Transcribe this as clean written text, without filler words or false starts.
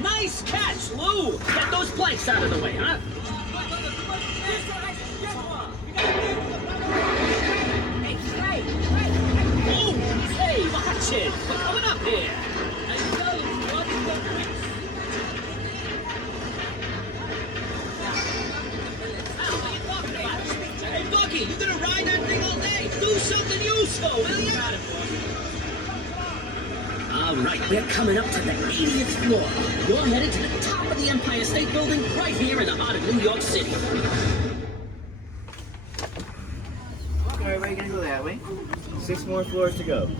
Nice catch, Lou! Get those planks out of the way, huh? Oh, hey, watch it! We're coming up here! Hey, Bucky, you gonna ride that thing all day? Do something useful, will ya? All right, we're coming up to the 80th floor. You're headed to the top of the Empire State Building right here in the heart of New York City. Everybody gonna go that way. 6 more floors to go.